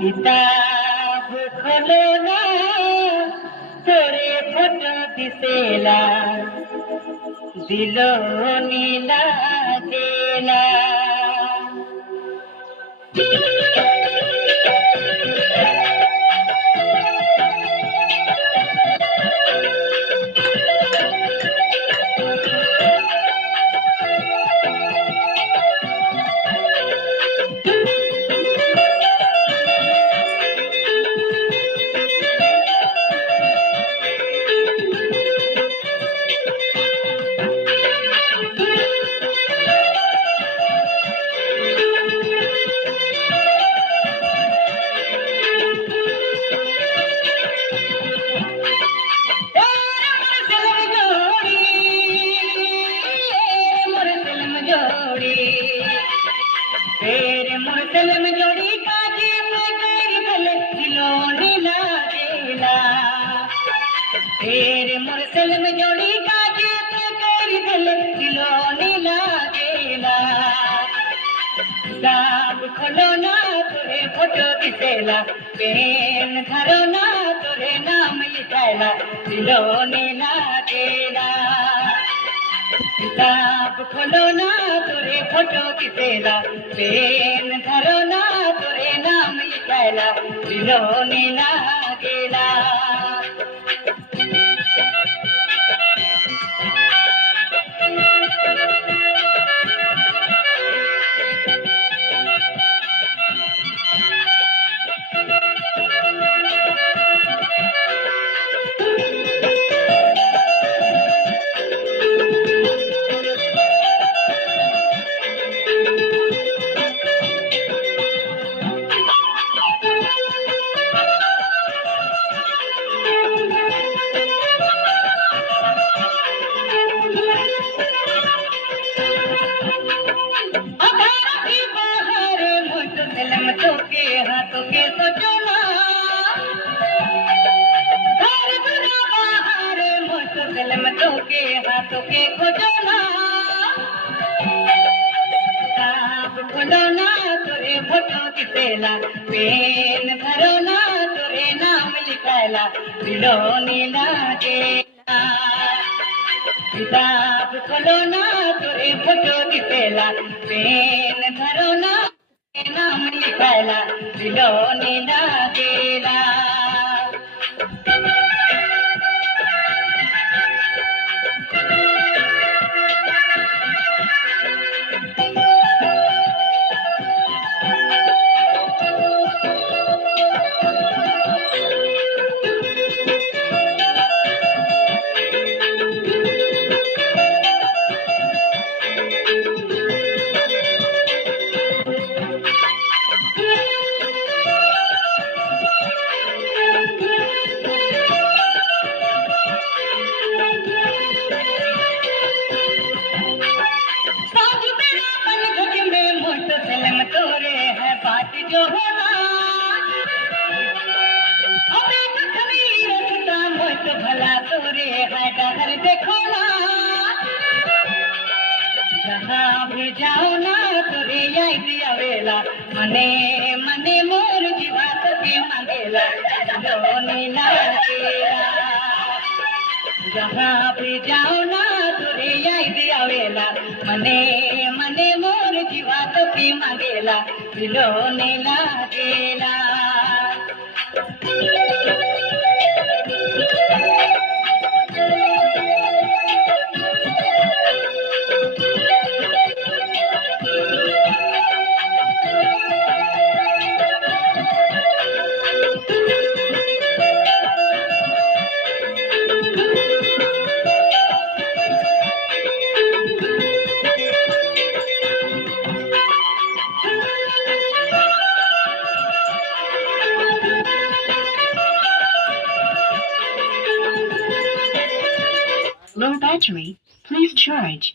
किताब खोलो ना तोरे फोटो दिसेला दिलो नीला गेला तेरे मुर्सल में जोड़ी काजी में गैर गले दिलोनी लागेला तेरे मुर्सल में जोड़ी काजी में गैर गले दिलोनी लागेला किताब खोलो ना तोरे फोटो दिसेला पेन धरो ना तोरे नाम लिखायला दिलोनी लागेला किताब खोलो ना तोरे फोटो दिसेला पेन धरो ना तोरे नाम लिखायला दिलोनी लागेला हाथों के सोचो ना घर बुरा बाहर मोटो कलमतों के हाथों के खोजो ना किताब खोलो ना तोरे फोटो दिसेला पेन धरो ना तोरे नाम लिखायला दिलोनी लागेला किताब खोलो ना तोरे फोटो दिसेला पेन धरो ना नाम लिखायला दिलोनी लागेला बात जो होना अबे कखनी रखता मोट भला तोरे है डर देखो ना जहाँ भी जाओ ना तोरे याद आवेला मने मने मोर जीवा के मांगेला दिलोनी लागेला जहाँ भी जाओ ना तोरे याद आवेला मने मने मोर जीवा के मांगेला दिलोनी लागेला Low battery, please charge.